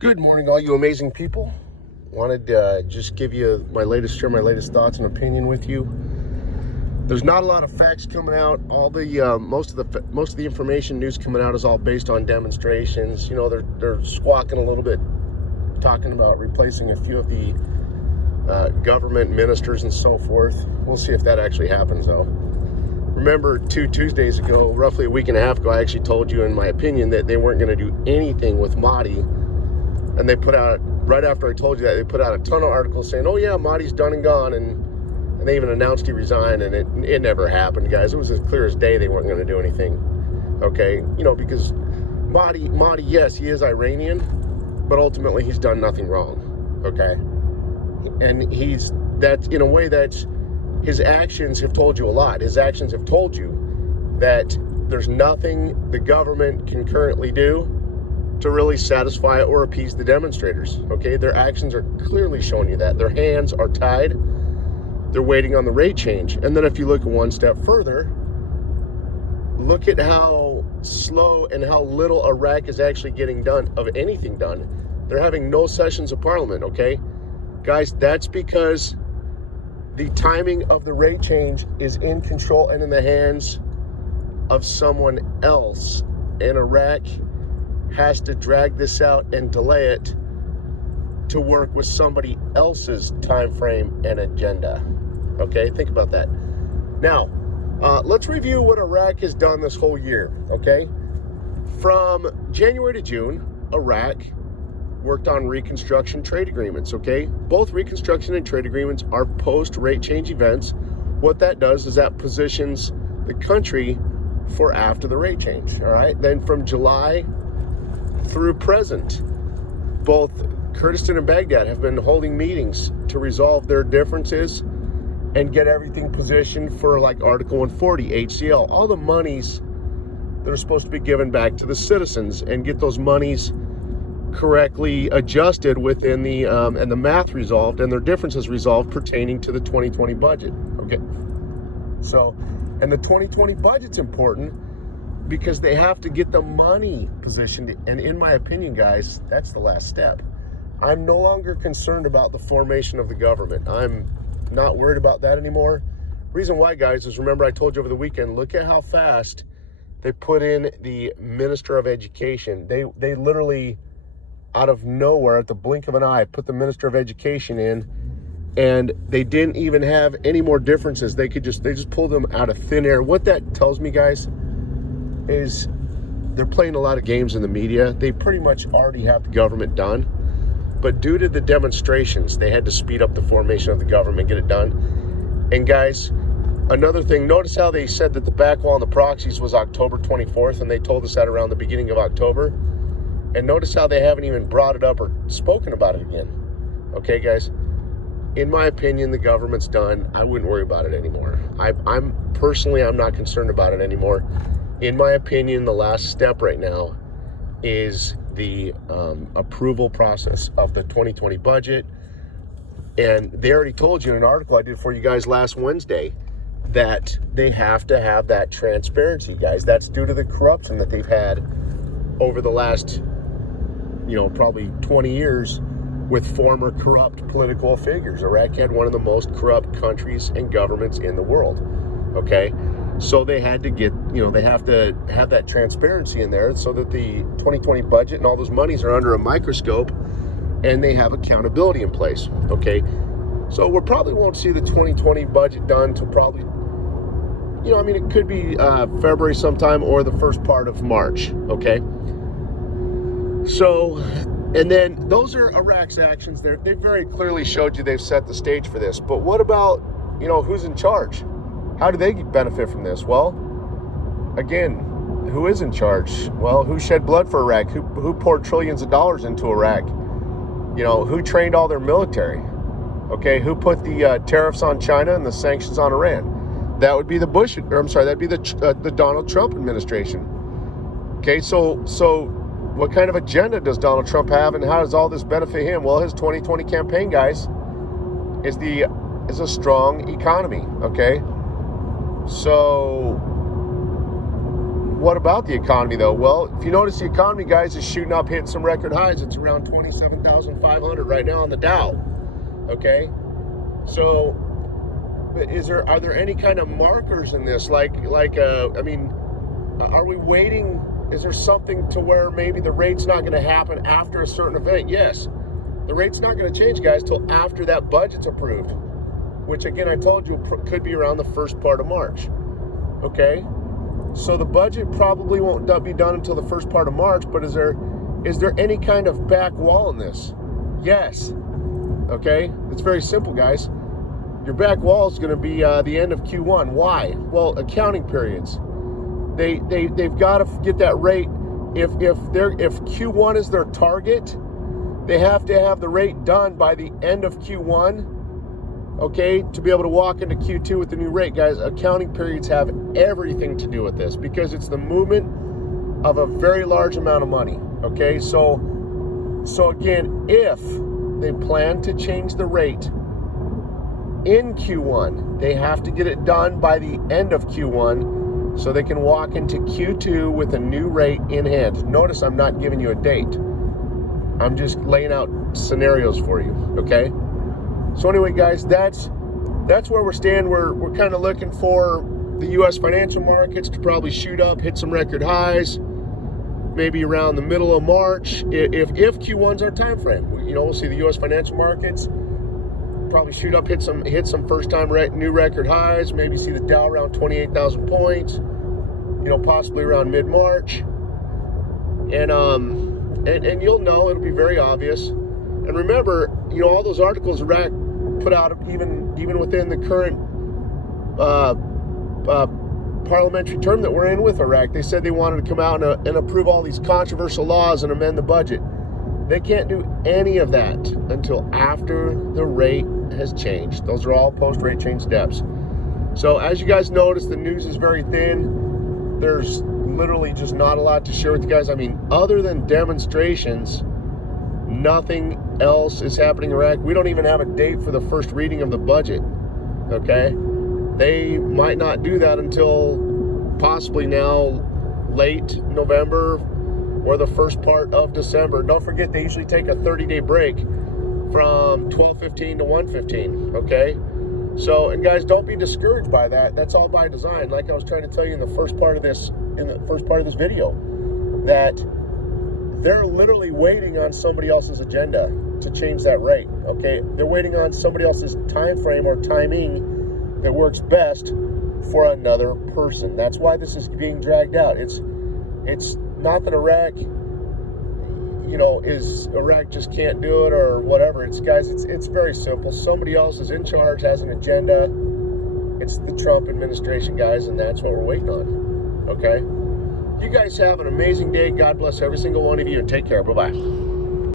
Good morning, all you amazing people. Wanted to just give you share my latest thoughts and opinion with you. There's not a lot of facts coming out. All the most of the information news coming out is all based on demonstrations. You know, they're squawking a little bit, talking about replacing a few of the government ministers and so forth. We'll see if that actually happens, though. Remember, 2 Tuesdays ago, roughly a week and a half ago, I actually told you, in my opinion, that they weren't going to do anything with Mahdi. And they put out, right after I told you that, they put out a ton of articles saying, oh yeah, Mahdi's done and gone, and they even announced he resigned, and it never happened, guys. It was as clear as day they weren't going to do anything, okay? You know, because Mahdi, yes, he is Iranian, but ultimately he's done nothing wrong, okay? And in a way, his actions have told you a lot. His actions have told you that there's nothing the government can currently do to really satisfy or appease the demonstrators, okay? Their actions are clearly showing you that. Their hands are tied. They're waiting on the rate change. And then if you look one step further, look at how slow and how little Iraq is actually getting done, of anything done. They're having no sessions of parliament, okay? Guys, that's because the timing of the rate change is in control and in the hands of someone else. And Iraq has to drag this out and delay it to work with somebody else's time frame and agenda. Okay, think about that. Now, let's review what Iraq has done this whole year, okay? From January to June, Iraq worked on reconstruction trade agreements, okay? Both reconstruction and trade agreements are post-rate change events. What that does is that positions the country for after the rate change, all right? Then from July through present, both Kurdistan and Baghdad have been holding meetings to resolve their differences and get everything positioned for, like, Article 140, HCL, all the monies that are supposed to be given back to the citizens, and get those monies correctly adjusted within the and the math resolved and their differences resolved pertaining to the 2020 budget. Okay, so, and the 2020 budget's important because they have to get the money positioned. And in my opinion, guys, that's the last step. I'm no longer concerned about the formation of the government. I'm not worried about that anymore. Reason why, guys, is, remember I told you over the weekend, look at how fast they put in the Minister of Education. They literally, out of nowhere, at the blink of an eye, put the Minister of Education in, and they didn't even have any more differences. They just pulled them out of thin air. What that tells me, guys, is they're playing a lot of games in the media. They pretty much already have the government done, but due to the demonstrations, they had to speed up the formation of the government, get it done. And guys, another thing, notice how they said that the back wall and the proxies was October 24th, and they told us that around the beginning of October. And notice how they haven't even brought it up or spoken about it again. Okay, guys? In my opinion, the government's done. I wouldn't worry about it anymore. I'm not concerned about it anymore. In my opinion, the last step right now is the approval process of the 2020 budget. And they already told you in an article I did for you guys last Wednesday that they have to have that transparency, guys. That's due to the corruption that they've had over the last, probably 20 years with former corrupt political figures. Iraq had one of the most corrupt countries and governments in the world, okay? So they had to they have to have that transparency in there so that the 2020 budget and all those monies are under a microscope and they have accountability in place, okay? So we probably won't see the 2020 budget done till probably, it could be February sometime or the first part of March, okay? So, and then those are Iraq's actions there. They very clearly showed you they've set the stage for this. But what about, who's in charge? How do they benefit from this? Well, again, who is in charge? Well, who shed blood for Iraq? Who poured trillions of dollars into Iraq? Who trained all their military? Okay, who put the tariffs on China and the sanctions on Iran? That would be that'd be the Donald Trump administration. Okay, so what kind of agenda does Donald Trump have, and how does all this benefit him? Well, his 2020 campaign, guys, is a strong economy, okay? So what about the economy, though? Well, if you notice, the economy, guys, is shooting up, hitting some record highs. It's around 27,500 right now on the Dow. Okay, so are there any kind of markers in this? I mean, are we waiting? Is there something to where maybe the rate's not going to happen after a certain event? Yes, the rate's not going to change, guys, till after that budget's approved, which again, I told you could be around the first part of March. Okay. So the budget probably won't be done until the first part of March, but is there any kind of back wall in this? Yes. Okay? It's very simple, guys. Your back wall is going to be the end of Q1. Why? Well, accounting periods. They've got to get that rate. If Q1 is their target, they have to have the rate done by the end of Q1. Okay, to be able to walk into Q2 with the new rate, guys. Accounting periods have everything to do with this because it's the movement of a very large amount of money. Okay, so again, if they plan to change the rate in Q1, they have to get it done by the end of Q1 so they can walk into Q2 with a new rate in hand. Notice I'm not giving you a date. I'm just laying out scenarios for you, okay? So anyway, guys, that's where we're standing. We're kind of looking for the U.S. financial markets to probably shoot up, hit some record highs, maybe around the middle of March. If Q1's our time frame, we'll see the U.S. financial markets probably shoot up, hit some first-time new record highs. Maybe see the Dow around 28,000 points. Possibly around mid-March, and you'll know it'll be very obvious. And remember, all those articles Iraq put out, even within the current parliamentary term that we're in with Iraq, they said they wanted to come out and approve all these controversial laws and amend the budget. They can't do any of that until after the rate has changed. Those are all post-rate change steps. So as you guys notice, the news is very thin. There's literally just not a lot to share with you guys. I mean, other than demonstrations, nothing else is happening in Iraq. We don't even have a date for the first reading of the budget, okay? They might not do that until possibly now late November or the first part of December. Don't forget, they usually take a 30-day break from 12/15 to 1/15, okay? So, and guys, don't be discouraged by that. That's all by design. Like I was trying to tell you in the first part of this video, that they're literally waiting on somebody else's agenda to change that rate, okay? They're waiting on somebody else's time frame or timing that works best for another person. That's why this is being dragged out. It's not that Iraq, Iraq just can't do it or whatever. It's very simple. Somebody else is in charge, has an agenda. It's the Trump administration, guys, and that's what we're waiting on, okay? You guys have an amazing day. God bless every single one of you, and take care. Bye-bye.